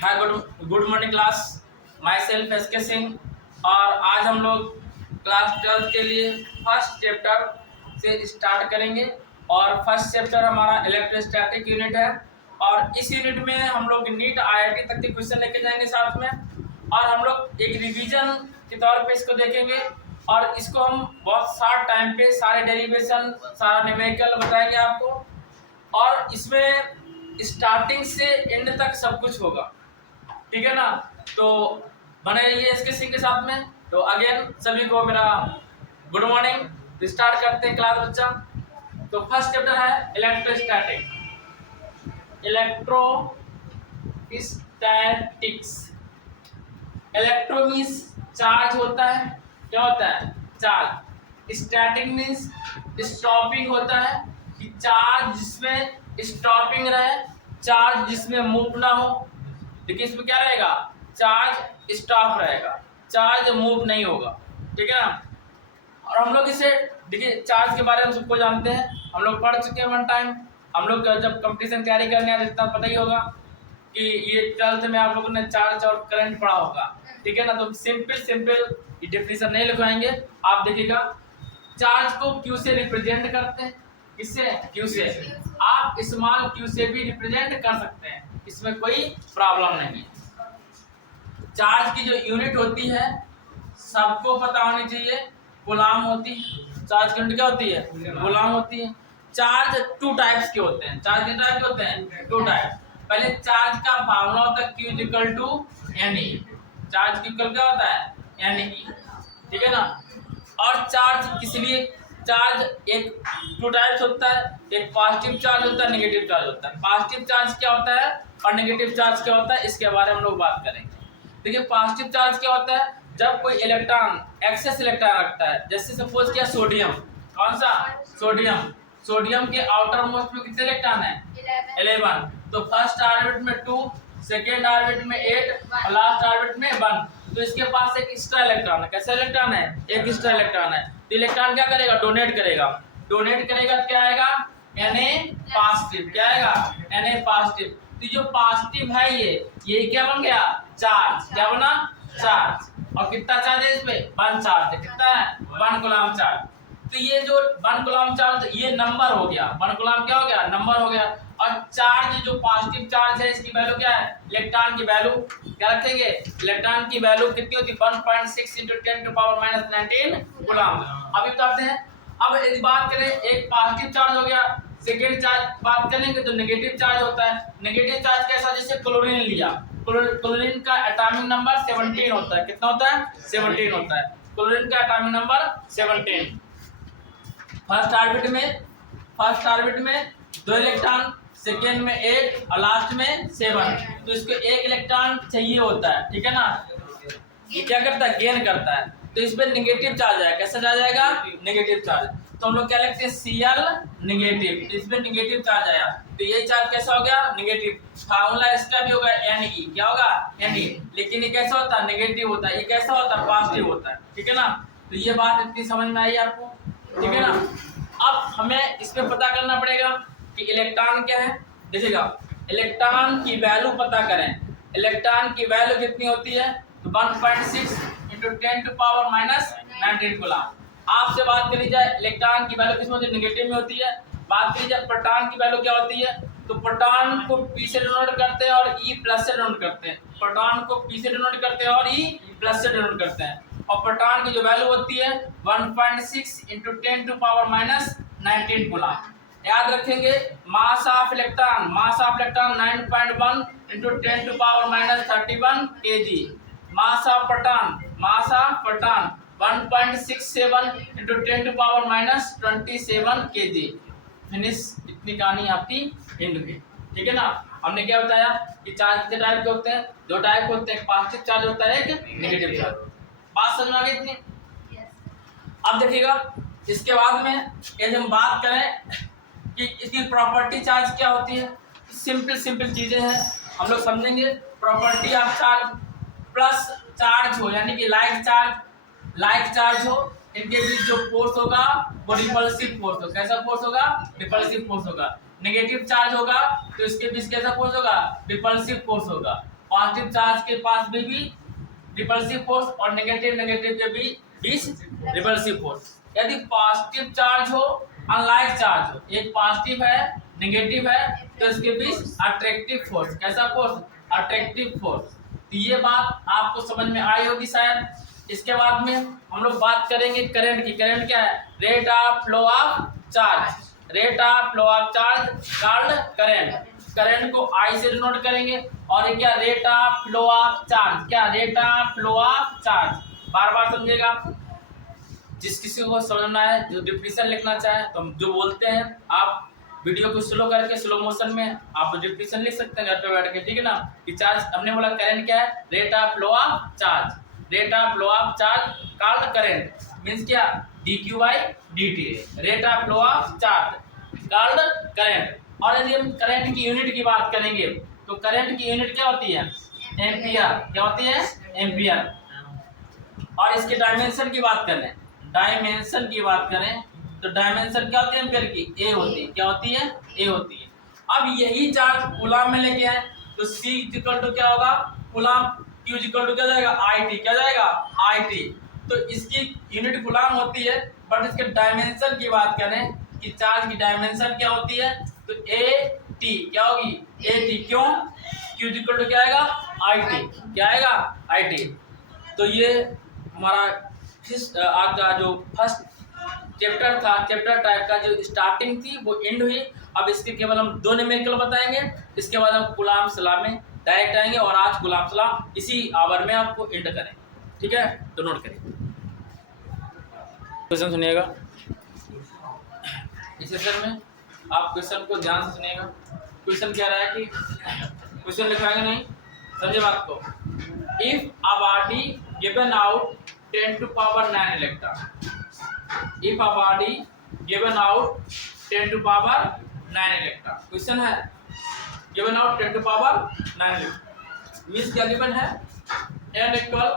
Hi, good morning class. My self S के सिंह। और आज हम लोग क्लास 12 के लिए फर्स्ट चैप्टर से स्टार्ट करेंगे। और फर्स्ट चैप्टर हमारा इलेक्ट्रोस्टैटिक यूनिट है। और इस यूनिट में हम लोग नीट IIT तक के क्वेश्चन लेके जाएंगे साथ में। और हम लोग एक रिवीजन के तौर पे इसको देखेंगे। और इसको हम बहुत शार्ट टाइम पे सारे डेरिवेशन, सारा न्यूमेरिकल बताएंगे आपको। और इसमें स्टार्टिंग से एंड तक सब कुछ होगा, ठीक है ना। तो बने रहिए इसके सिंह के साथ में। तो अगेन सभी को मेरा गुड मॉर्निंग। तो स्टार्ट करते हैं क्लास बच्चा। तो फर्स्ट चैप्टर है electrostatic. Electrostatics. Electro means charge होता है। क्या होता है? चार्ज। स्टैटिक मीन्स स्टॉपिंग होता है, कि चार्ज जिसमें स्टॉपिंग रहे, चार्ज जिसमें मूव ना हो। देखिए इसमें क्या रहेगा? चार्ज स्टॉप रहेगा, चार्ज मूव नहीं होगा, ठीक है ना। और हम लोग इसे देखिए चार्ज के बारे में सबको जानते हैं, हम लोग पढ़ चुके हैं वन टाइम। हम लोग जब कंपटीशन तैयारी करने आते इतना पता ही होगा कि ये 12th में आप लोगों ने चार्ज और करंट पढ़ा होगा, ठीक है ना। तो सिंपल ये डेफिनेशन नहीं लिखवाएंगे, आप देखिएगा। चार्ज को क्यू से रिप्रेजेंट करते हैं। किससे? क्यू से। आप स्मॉल क्यू से भी रिप्रेजेंट कर सकते हैं, इसमें कोई प्रॉब्लम नहीं है। चार्ज की जो यूनिट होती है सबको पता होनी चाहिए, कूलाम होती है। चार्ज की यूनिट क्या होती है? कूलाम होती है। चार्ज टू टाइप्स के होते हैं। चार्ज कितने टाइप के होते हैं? Two type. पहले चार्ज का फॉर्मूला होता है Q equal to Ne। Charge की इक्वल क्या होता है? Ne, ठीक है ना। और चार्ज किस लिए? चार्ज एक टू टाइप्स होता है, एक पॉजिटिव चार्ज होता है, नेगेटिव चार्ज होता है। पॉजिटिव चार्ज क्या होता है और नेगेटिव चार्ज क्या होता है, इसके बारे में हम लोग बात करेंगे। देखिए पॉजिटिव चार्ज क्या होता है? जब कोई इलेक्ट्रॉन एक्सेस इलेक्ट्रॉन रखता है, जैसे सपोज किया सोडियम। कौन सा? सोडियम। सोडियम के आउटर मोस्ट में कितने इलेक्ट्रॉन है? 11। तो फर्स्ट ऑर्बिट में 2, सेकेंड ऑर्बिट में 8 और लास्ट ऑर्बिट में 1। तो इसके पास एक एक्स्ट्रा इलेक्ट्रॉन है। कैसा इलेक्ट्रॉन है? एक एक्स्ट्रा इलेक्ट्रॉन है। तो इलेक्ट्रॉन क्या करेगा? डोनेट करेगा। डोनेट करेगा क्या आएगा? Na positive. क्या आएगा? Na positive. तो जो पॉजिटिव है ये क्या बन गया? चार्ज। क्या बना? चार्ज। और कितना चार्ज है इसमें? 1 चार्ज है। कितना है? 1 कूलम चार्ज। तो ये जो 1 कूलम चार्ज ये नंबर हो गया। 1 कूलम क्या हो गया? नंबर हो गया। और चार्ज जो पॉजिटिव चार्ज है इसकी वैल्यू क्या है? इलेक्ट्रॉन की वैल्यू क्या रखेंगे? इलेक्ट्रॉन की वैल्यू कितनी होती है? 1.6 × 10⁻⁻19 कूलम। अभी बताते हैं। अब यदि बात करें, एक पॉजिटिव चार्ज हो गया, सेकेंड चार्ज बात करेंगे तो नेगेटिव चार्ज होता है। नेगेटिव चार्ज कैसा? जैसे क्लोरीन लिया, क्लोरीन का एटॉमिक नंबर 17 होता है। कितना होता है? 17 होता है। क्लोरीन का एटॉमिक नंबर 17। फर्स्ट ऑर्बिट में 2 इलेक्ट्रॉन, सेकेंड में 8 और लास्ट में 7। तो इसको 1 इलेक्ट्रॉन चाहिए होता है, ठीक है ना। ये क्या करता है? गेन करता है। तो इस पे नेगेटिव चार्ज आएगा। कैसा चार्ज आएगा? Negative charge. तो हम लोग क्या लिखते हैं? Cl negative. तो इस पे नेगेटिव चार्ज आया, तो ये चार्ज कैसा हो गया? नेगेटिव। फार्मूला इसका भी होगा Ne। क्या होगा? Ne। लेकिन ये कैसा होता है? नेगेटिव होता है। ये कैसा होता है? पॉजिटिव होता है, ठीक है ना। तो ये बात इतनी समझ में आई आपको, ठीक है ना। अब हमें इसमें पता करना पड़ेगा कि इलेक्ट्रॉन क्या है। देखिएगा, इलेक्ट्रॉन की वैल्यू पता करें। इलेक्ट्रॉन की वैल्यू कितनी होती है? तो 1.6 × 10⁻⁻19 कूलम। आपसे बात करी जाए इलेक्ट्रॉन की वैल्यू किसमें होती है? नेगेटिव में होती है। बात करी जाए प्रोटॉन की वैल्यू क्या होती है, तो प्रोटॉन को P से डिनोट करते हैं और E+ से डिनोट करते हैं। प्रोटॉन को P से डिनोट करते हैं और E+ से डिनोट करते हैं। और प्रोटॉन की जो वैल्यू होती है 1.6 × 10⁻⁻19 कूलम। याद रखेंगे, mass of electron 9.1 × 10⁻31 kg। Mass of proton 1.67 × 10⁻27 kg। Finish. इतनी कहानी आपकी एंड हुई, ठीक है ना। हमने क्या बताया कि चार्ज कितने टाइप के होते हैं? 2 टाइप के होते हैं, एक पॉजिटिव चार्ज होता है, एक नेगेटिव चार्ज। बात समझ में आ गई इतनी? अब देखिएगा, इसके बाद में यदि हम बात करें कि इसकी प्रॉपर्टी चार्ज क्या होती है, सिंपल चीजें हैं, हम लोग समझेंगे। Property of charge, plus charge हो यानी कि लाइक चार्ज हो, इनके बीच जो फोर्स होगा वो रिपल्सिव फोर्स होगा। कैसा फोर्स होगा? रिपल्सिव फोर्स होगा। नेगेटिव चार्ज होगा तो इसके बीच कैसा फोर्स होगा, रिपल्सिव फोर्स होगा। पॉजिटिव चार्ज के पास भी रिपल्सिव फोर्स और नेगेटिव के बीच रिपल्सिव फोर्स। यदि पॉजिटिव चार्ज हो अनलाइक चार्ज हो, एक पॉजिटिव है नेगेटिव है, तो इसके बीच अट्रैक्टिव फोर्स, कैसा फोर्स, अट्रैक्टिव फोर्स। तो ये बात आपको समझ में आई होगी शायद। इसके बाद में हम लोग बात करेंगे करंट की। करंट क्या है, rate of flow of charge, rate of flow of charge called current. Current को आई से डिनोट करेंगे। और ये क्या, rate of flow of charge, क्या, rate of flow of charge. बार बार समझिएगा, जिस किसी को समझना है, जो डिफिनेशन लिखना चाहे तो हम जो बोलते हैं, आप वीडियो को स्लो करके स्लो मोशन में आप डिफिनेशन लिख सकते हैं घर पे बैठ के, ठीक है ना। कि चार्ज, हमने बोला करंट क्या है, rate of flow of charge, rate of flow of charge called current means क्या, dq by dt, rate of flow of charge called current. और यदि हम करंट की यूनिट की बात करेंगे तो करंट की यूनिट क्या होती है, एम्पियर, क्या होती है, एम्पियर। और इसके डायमेंशन की बात करें, डायमेंशन की बात करें तो डायमेंशन क्या होती है एम्पियर की, ए होती है, क्या होती है, ए होती है। अब यही चार्ज कूलम में लेके आए तो C इक्वल टू क्या होगा, कूलम, Q इक्वल टू क्या जाएगा, IT, क्या जाएगा, IT। तो इसकी यूनिट कूलम होती है, बट इसके डायमेंशन की बात करें कि चार्ज की डायमेंशन क्या होती है, तो AT क्या होगी, AT। क्यों, Q इक्वल टू क्या आएगा, IT, क्या आएगा, IT। तो ये हमारा आज का जो फर्स्ट चैप्टर था, चैप्टर टाइप का जो स्टार्टिंग थी वो एंड हुई। अब इसके केवल हम दो न्यूमेरिकल बताएंगे, इसके बाद हम कूलम सलाह में डायरेक्ट आएंगे। और आज कूलम सलाह इसी आवर में आपको एंड करेंगे, ठीक है। तो नोट करिए, क्वेश्चन सुनिएगा। इस सेशन में आप क्वेश्चन को ध्यान से सुनिएगा। क्वेश्चन क्या रहा है कि क्वेश्चन लिखवाएंगे नहीं, समझे बात को। If a body given out 10 to power 9 electron, if a body given out 10 to power 9 electron, question है given out 10 to power 9 electron means क्या गिवन है, n equal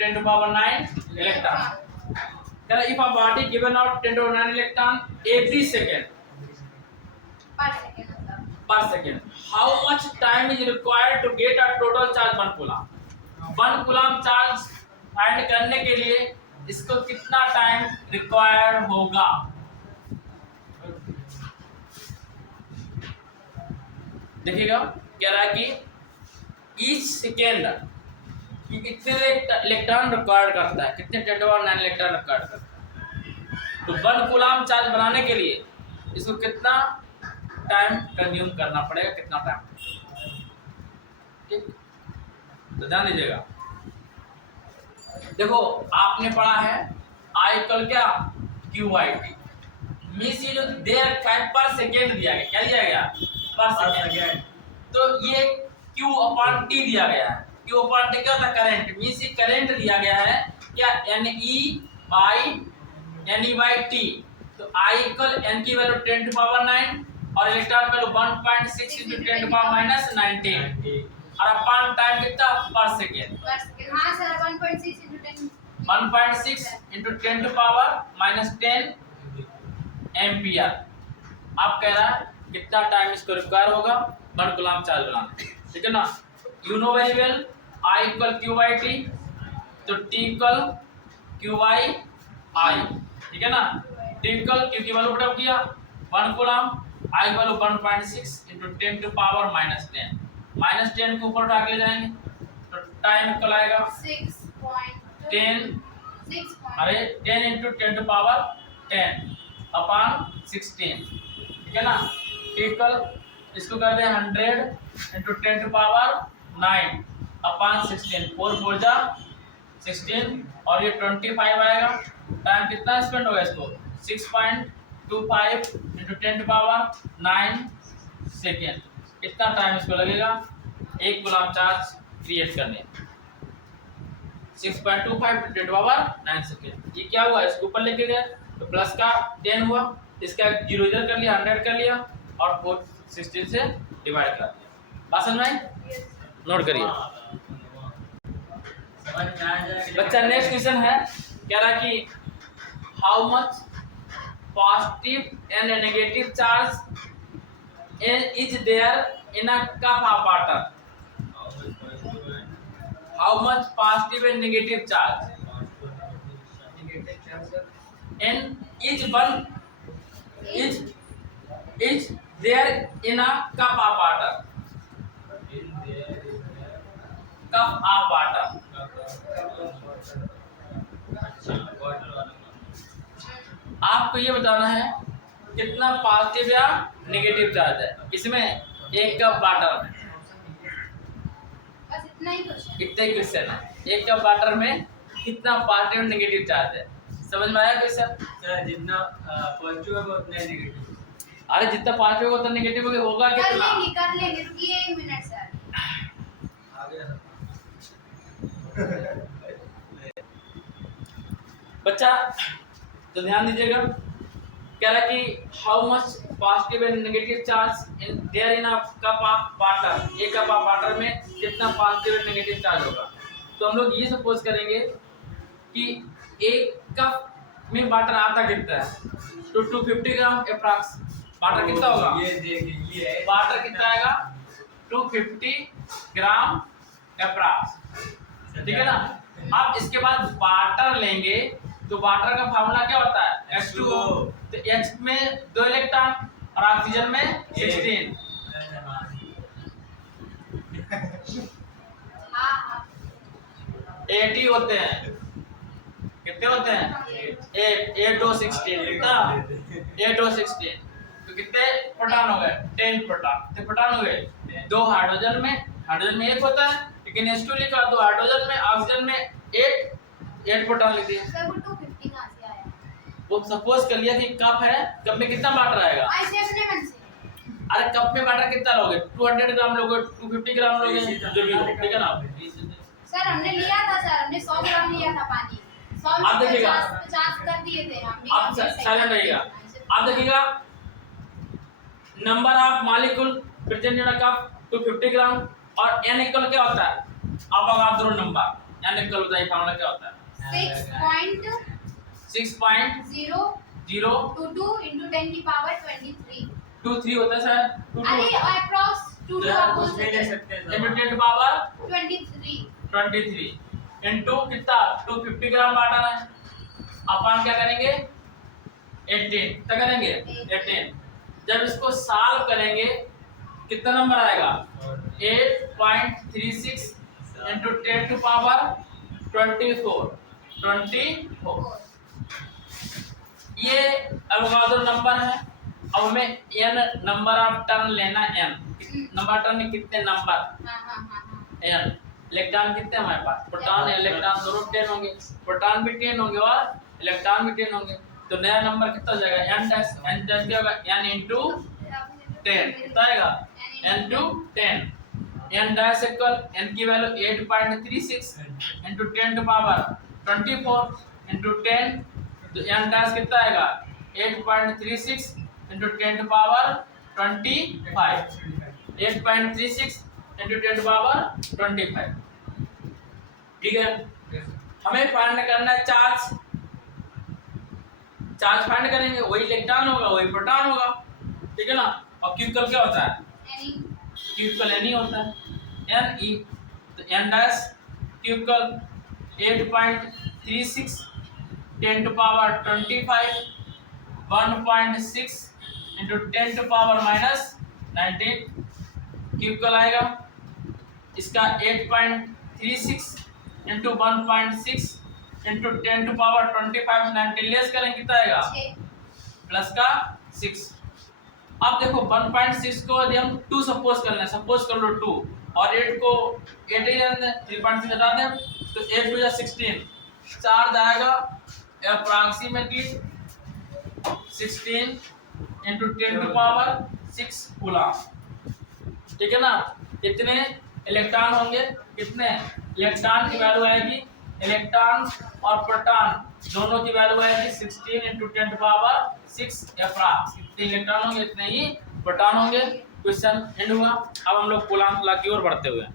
10 to power 9 electron। क्या, if a body given out 10 to power 9 electron every second, per second, how much time is required to get a total charge 1 coulomb? 1 coulomb charge find करने के लिए इसको कितना time required होगा। देखिएगा कह रहा है कि ईच सेकेंड कितने इलेक्ट्रॉन रिक्वायर्ड करता है, कितने 10 to power 9 इलेक्ट्रॉन रिक्वायर्ड करता है। तो 1 कूलम चार्ज बनाने के लिए इसको कितना टाइम कंज्यूम करना पड़ेगा, कितना टाइम, ठीक। तो ध्यान दीजिएगा, देखो आपने पढ़ा है I इक्वल क्या, QIT मींस ये जो दे रखा है पर सेकेंड दिया गया, क्या दिया गया, पर सेकेंड। तो ये Q अपॉन T दिया गया है। Q अपॉन T क्या होता है, करंट, मींस ये करंट दिया गया है क्या, NE by T। तो I इक्वल N की वैल्यू 10 to power 9 और electron value 1.6 into 10 to power minus 19 और अपॉन टाइम कितना, पर सेकेंड। हां sir 1.6 into 10 1.6 into 10 to power minus 10 ampere. आप कह रहा है कितना टाइम इसको रिक्वायर होगा 1 कूलम चार्ज बनाने, ठीक है ना। You know very well I equal Q by T, तो T equal Q by I, ठीक है ना। T इक्वल Q की वैल्यू पुट किया 1 coulomb, I value 1.6 into 10 to power minus 10, minus 10 को ऊपर उठा के ले जाएंगे तो टाइम इक्वल आएगा 10, अरे 10 into 10 to power 10 अपॉन 16, ठीक है ना। इक्वल इसको कर दे 100 into 10 to power 9 अपॉन 16, 4 4 जा 16 और ये 25 आएगा। टाइम कितना स्पेंड होगा इसको, 6.25 into 10 to power 9 सेकेंड। कितना टाइम इसको लगेगा 1 कूलम चार्ज क्रिएट करने, 6.25 10 to power 9 सेकेंड। ये क्या हुआ, इसको ऊपर लेके गया तो प्लस का 10 हुआ, इसका 0 इधर कर लिया, 100 कर लिया और 416 से डिवाइड कर दिया। बात समझ में आई, नोट करिए बच्चा। नेक्स्ट क्वेश्चन है, कह रहा कि how much positive and negative charge is there in a cup of water? How much positive and negative charge? And each one is there in a cup of water. Cup of water. आपको ये बताना है कितना positive या negative charge है इसमें एक cup water में। बस इतना ही क्वेश्चन। इतना ही क्वेश्चन है, एक कप वाटर में कितना पॉजिटिव नेगेटिव चार्ज है। समझ में आया क्वेश्चन? जितना पॉजिटिव है उतना नेगेटिव। अरे जितना पॉजिटिव होगा उतना नेगेटिव होगा कर कितना? लेंगे रुकिए 1 मिनट सर। बच्चा तो ध्यान दीजिएगा, कह रहा कि how much positive and negative charge in there in a cup of water. एक कप ऑफ वाटर में कितना पॉजिटिव एंड नेगेटिव चार्ज होगा। तो हम लोग ये सपोज करेंगे कि एक कप में वाटर आता कितना है, तो 250 ग्राम अप्रॉक्स वाटर कितना होगा। ये देखिए वाटर कितना आएगा 250 ग्राम अप्रॉक्स, ठीक है ना। अब इसके बाद वाटर लेंगे तो वाटर का फार्मूला क्या होता है H2O। तो H में 2 इलेक्ट्रॉन और ऑक्सीजन में 16। हाँ 80 होते हैं, कितने होते हैं 8 और 16 कितना 8 और 16। तो कितने प्रोटॉन हो गए 10 प्रोटॉन। कितने प्रोटॉन हुए 2 हाइड्रोजन में 1 होता है, लेकिन H2 लिखा 2 हाइड्रोजन में, ऑक्सीजन में 8 प्रोटॉन लिख दिया। सर वो 250 कहाँ से आया? वो सपोज कर लिया कि कप है, कप में कितना वाटर आएगा। ऐसे अपने मन से। अरे कप में वाटर कितना लोगे 200 ग्राम लोगे 250 ग्राम लोगे जो भी हो, ठीक है ना। सर हमने लिया था सर, हमने 100 ग्राम लिया था पानी। 100 आप देखिएगा। 50 कर दिए थे हम भी। आप साइलेंट रहिएगा। आप देखिएगा number of molecule present in a cup 250 ग्राम और n इक्वल क्या होता है अवोगाद्रो नंबर। n इक्वल होता है फार्मूला क्या होता है 6.022 into 10 की पावर 23। 23 होता है सर। अरे अप्रॉक्स 2 आप बोल सकते हैं। into 10 की पावर 23 इनटू कितना 250 ग्राम वाटर है। अपन क्या करेंगे 18 क्या करेंगे 18। जब इसको सॉल्व करेंगे कितना नंबर आएगा 8.36 into 10 to power 24। ये अवोगाद्रो नंबर है। अब हमें n नंबर ऑफ टर्न लेना n नंबर टर्न में कितने नंबर हाँ n इलेक्ट्रॉन कितने हमारे पास प्रोटॉन इलेक्ट्रॉन दोनों 10 होंगे, प्रोटॉन भी 10 होंगे और इलेक्ट्रॉन भी 10 होंगे। तो नया नंबर कितना हो जाएगा n डैश क्या होगा n into 10 कितना आएगा n to 10। n dash equal n की value 8.36 into 10 to power 24 into 10। तो n डैश कितना आएगा 8.36 into 10 to power 25। 8.36 into 10 to power 25, ठीक है। हमें फाइंड करना है चार्ज फाइंड करेंगे, वही इलेक्ट्रॉन होगा वही प्रोटॉन होगा, ठीक है ना। और क्यूबिकल क्या होता है क्यूबिकल Ni होता है Ne। तो n dash cubicle 8.36 10 to power 25 1.6 into 10 to power minus 19 cubicle आएगा। इसका 8.36 into 1.6 into 10 to power 25 19 less करें कितना आएगा प्लस का 6। अब देखो 1.6 को यदि हम 2 सपोज कर लें, सपोज कर लो 2 और 8 को 8 ही रहने दें 3.6 हटा दें तो 8 2 या 16 चार्ज आएगा approximately 16 into 10 to power 6 coulomb, ठीक है ना। इतने इलेक्ट्रॉन होंगे, कितने इलेक्ट्रॉन की वैल्यू आएगी इलेक्ट्रॉन और प्रोटॉन दोनों की वैल्यू आएगी 16 into 10 to power 6 अप्रॉक्स। इतने इलेक्ट्रॉन होंगे इतने ही प्रोटॉन होंगे। क्वेश्चन एंड हुआ। अब हम लोग कूलम लॉ की ओर बढ़ते हुए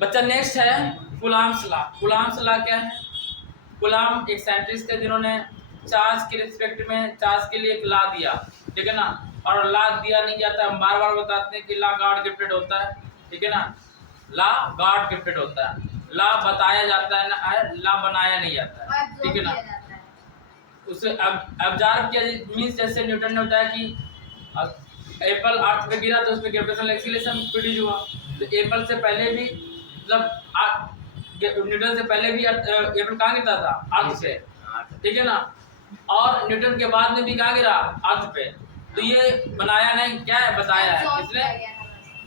बच्चा नेक्स्ट है कूलम्स लॉ। कूलम्स लॉ क्या है? कूलम एक साइंटिस्ट थे जिन्होंने चार्ज के रिस्पेक्ट में चार्ज के लिए एक ला दिया, ठीक है ना, और ला दिया नहीं जाता, हम बार बार बताते हैं कि ला गॉड गिफ्टेड होता है, ठीक है ना, ला गॉड गिफ्टेड होता है, ला बताया जाता है ना, ला बनाया नहीं जाता है, ठीक है ना। उसे ऑब्जर्व किया मीन्स जैसे न्यूटन ने बताया कि एप्पल अर्थ पे गिरा तो उसमें ग्रेविटेशनल एक्सीलरेशन प्रोड्यूस हुआ, तो एप्पल से पहले भी मतलब न्यूटन से पहले भी एप्पल कहाँ गिरता था, अर्थ पे, ठीक है ना, और न्यूटन के बाद में भी कहाँ गिरा, अर्थ पे। तो ये बनाया नहीं, क्या है, बताया है, किसने,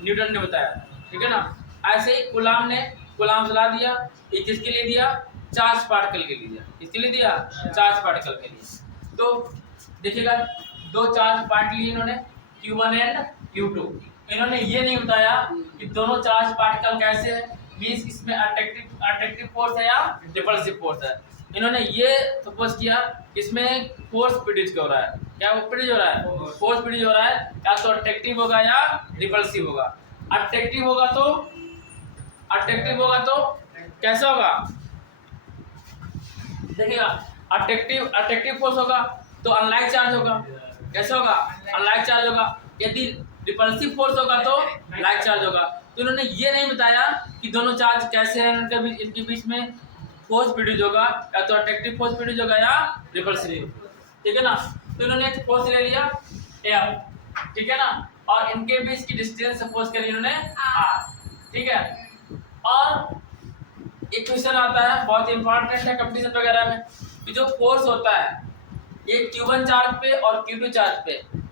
न्यूटन ने बताया, ठीक है ना। ऐसे ही गुलाम सलाह दिया, ये किसके लिए दिया, चार्ज पार्टिकल के लिए दिया, किसके लिए दिया, चार्ज पार्टिकल के लिए। तो देखिएगा दो चार्ज पार्ट लिए इन्होंने, Q1 एंड Q2। इन्होंने ये नहीं बताया कि दोनों चार्ज पार्टिकल कैसे है, मींस इसमें अट्रैक्टिव फोर्स है या रिपल्सिव फोर्स है। इन्होंने ये सपोज किया इसमें फोर्स प्रोड्यूस हो रहा है, क्या प्रोड्यूस हो रहा है, फोर्स प्रोड्यूस हो रहा है, या तो अट्रैक्टिव होगा या रिपल्सिव होगा। अट्रैक्टिव होगा तो कैसा होगा, देखिएगा अट्रैक्टिव फोर्स होगा तो अनलाइक चार्ज होगा, कैसा होगा, अनलाइक चार्ज होगा। यदि रिपल्सिव फोर्स होगा तो लाइक चार्ज होगा। तो इन्होंने ये नहीं बताया कि दोनों चार्ज कैसे हैं, इनके बीच में फोर्स प्रोड्यूस होगा, या तो अट्रैक्टिव फोर्स प्रोड्यूस होगा या रिपल्सिव, ठीक है ना। तो इन्होंने एक फोर्स ले लिया F, ठीक है ना, और इनके बीच की डिस्टेंस सपोज करिए इन्होंने R, ठीक है। और एक क्वेश्चन आता है बहुत इंपॉर्टेंट है कंपटीशन वगैरह में, कि जो फोर्स होता है ये Q1 चार्ज पे और Q2 चार्ज पे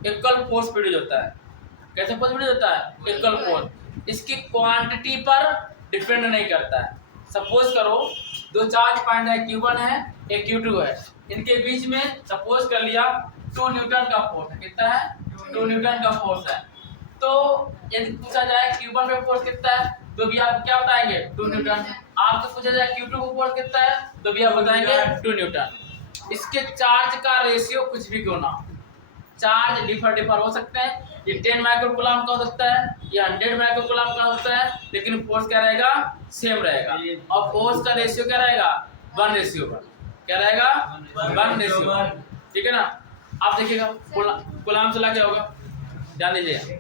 इक्वल फोर्स प्रोड्यूस होता है, कैसे फोर्स प्रोड्यूस होता है, इक्वल फोर्स, इसकी क्वांटिटी पर डिपेंड नहीं करता है। सपोज करो दो चार्ज पॉइंट है, Q1 है एक Q2 है, इनके बीच में सपोज कर लिया 2 न्यूटन का फोर्स है, कितना है, 2 न्यूटन का फोर्स है। तो यदि पूछा जाए Q1 पे फोर्स कितना है तो भी आप क्या बताएंगे, 2 न्यूटन। आपसे पूछा जाए Q2 को फोर्स कितना है तो भी आप बताएंगे 2 न्यूटन। इसके चार्ज का रेशियो कुछ भी क्यों ना, चार्ज डिफर हो सकते हैं, ये 10 माइक्रोकूलम का हो सकता है, ये 100 माइक्रोकूलम का हो सकता है, लेकिन फोर्स क्या रहेगा, सेम रहेगा। और फोर्स का रेशियो क्या रहेगा, 1:1, क्या रहेगा, 1:1, ठीक है ना। आप देखिएगा कूलम्ब ला क्या होगा, ध्यान दीजिए,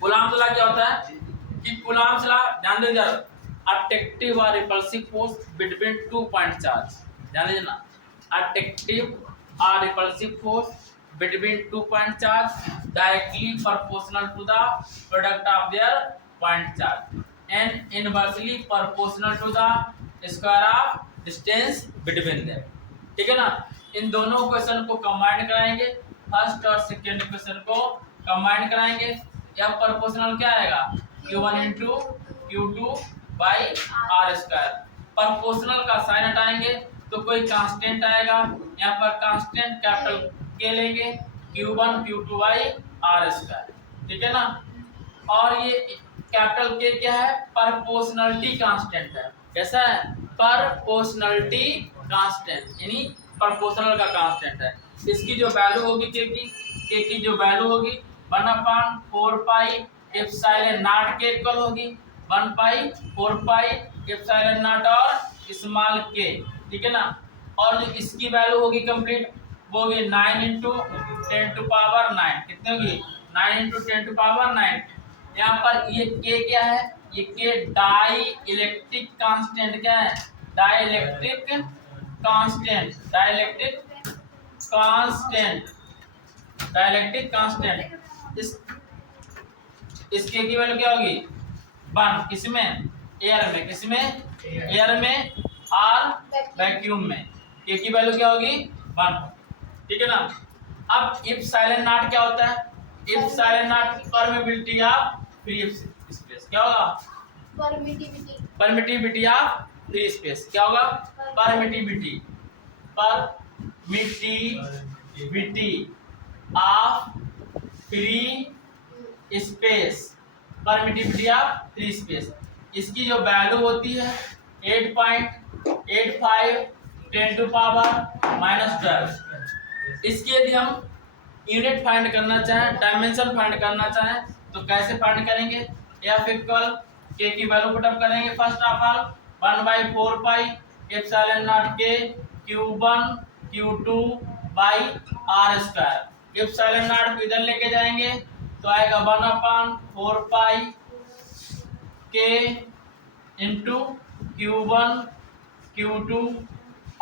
कूलम्ब ला क्या होता है कि कूलम्ब ला ध्यान दीजिए, अट्रैक्टिव और repulsive force between 2 point charge, ध्यान दीजिए ना, अट्रैक्टिव और repulsive force between 2 point charge directly proportional to the product of their point charge and inversely proportional to the square of distance between them, ठीक है ना। इन दोनों question को combine कराएंगे, फर्स्ट और सेकेंड क्वेश्चन को कंबाइन कराएंगे, या प्रोपोर्शनल क्या आएगा, Q1 into Q2 by R square. Proportional का साइन हटाएंगे तो कोई कांस्टेंट आएगा, यहाँ पर कांस्टेंट कैपिटल के लेंगे, Q1 Q2 by R square, ठीक है ना। और ये कैपिटल के क्या है, प्रोपोर्शनलिटी कांस्टेंट है, कैसा है, प्रोपोर्शनलिटी कांस्टेंट, यानी प्रोपोर्शनल का कांस्टेंट है। इसकी जो वैल्यू होगी के की जो वैल्यू होगी 1/4 पाई एप्सिलॉन नॉट के इक्वल होगी, 1/4 पाई एप्सिलॉन नॉट और स्मॉल के, ठीक है ना। और जो इसकी वैल्यू होगी कंप्लीट वो होगी 9 × 10⁹, कितनी होगी, 9 × 10⁹। यहाँ पर ये के क्या है, ये के डाई इलेक्ट्रिक कांस्टेंट, क्या है, डाई इलेक्ट्रिक कांस्टेंट। इसके की वैल्यू क्या होगी 1, किसमें, एयर में, किसमें, एयर में, और वैक्यूम में, के की वैल्यू क्या होगी 1, ठीक है ना। अब एप्सिलॉन नॉट क्या होता है, epsilon not permittivity of free space, क्या होगा, परमिटिविटी ऑफ फ्री स्पेस, क्या होगा, permittivity of free space, permittivity of free space. इसकी जो वैल्यू होती है 8.85 10⁻⁻12। इसकी यदि हम यूनिट फाइंड करना चाहें, डायमेंशन फाइंड करना चाहें तो कैसे फाइंड करेंगे, F इक्वल के की वैल्यू पुट अप करेंगे, first of all 1/4 pi epsilon naught के Q1 Q2 by R square. Epsilon naught को इधर लेके जाएंगे तो आएगा 1/4 पाई के into Q1 Q2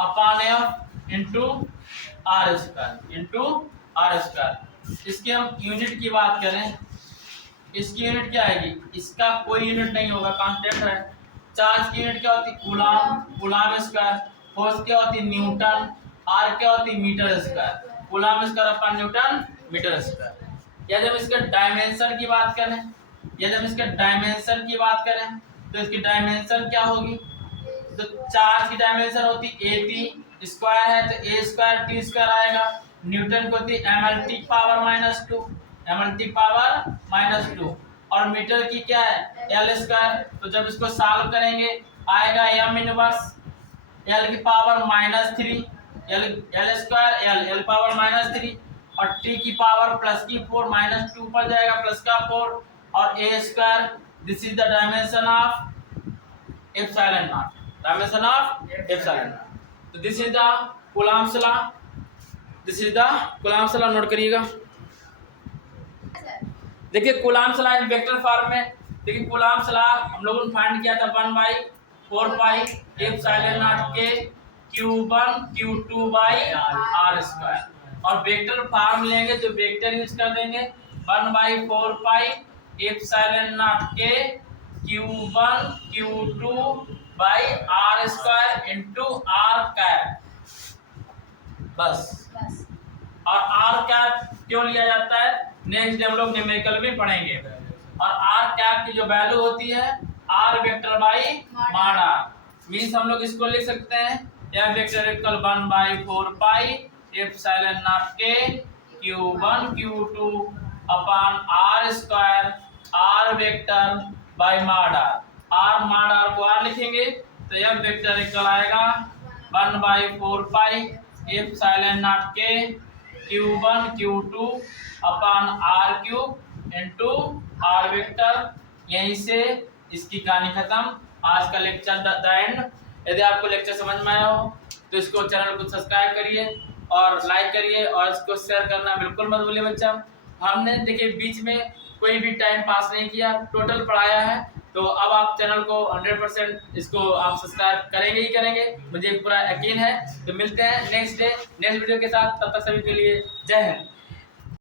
upon F into R square. इसके हम यूनिट की बात करें, इसकी यूनिट क्या आएगी? इसका कोई यूनिट नहीं होगा, कांस्टेंट है। चार्ज की यूनिट क्या होती है? Coulomb square. फोर्स क्या होती है? न्यूटन। आर क्या होती है? Metre square. Coulomb square upon newton metre square. यदि हम इसके डायमेंशन की बात करें, तो इसकी डायमेंशन क्या होगी? तो चार्ज की डायमेंशन होती एटी, स्क्वायर है तो ए स्क्वायर टी स्क्वायर आएगा। न्यूटन को होती mlt पावर -2 और मीटर की क्या है? L square. तो जब इसको सॉल्व करेंगे आएगा m इनवर्स एल की power -3 L square L power -3 और टी की पावर प्लस की 4 -2 पर जाएगा प्लस का 4 और A square. This is the dimension of epsilon naught. तो this is the Coulomb's law. Note करिएगा। देखिए Coulomb's law in vector form में, देखिए कूलम्ब्स लॉ हम लोगों ने फाइंड किया था 1/4 पाई एप्सिलॉन नॉट के Q1 Q2 by R square. और वेक्टर फॉर्म लेंगे तो वेक्टर यूज कर देंगे 1/4 पाई एप्सिलॉन नॉट के Q1 Q2 by R square into R cap. बस। और आर कैप क्यों लिया जाता है? नेक्स्ट हम लोग न्यूमेरिकल में पढ़ेंगे। और आर कैप की जो वैल्यू होती है R vector by mod R. Means हम लोग इसको लिख सकते हैं यह vector equal 1/4 pi epsilon naught के Q1 Q2 upon R square R vector by mod R. R mod R को आर लिखेंगे तो यह वेक्टर इक्वल आएगा 1/4 पाई एप्सिलॉन नॉट के Q1 Q2 upon R cube into R vector. यहीं से इसकी कहानी खत्म। आज का लेक्चर द एंड। यदि आपको लेक्चर समझ में आया हो तो इसको चैनल को सब्सक्राइब करिए और लाइक करिए और इसको शेयर करना बिल्कुल मत भूलिए बच्चा। हमने देखिए बीच में कोई भी टाइम पास नहीं किया, टोटल पढ़ाया है। तो अब आप चैनल को 100% इसको आप सब्सक्राइब करेंगे ही करेंगे, मुझे पूरा यकीन है। तो मिलते हैं नेक्स्ट वीडियो के साथ। तब तक सभी के लिए जय हिंद।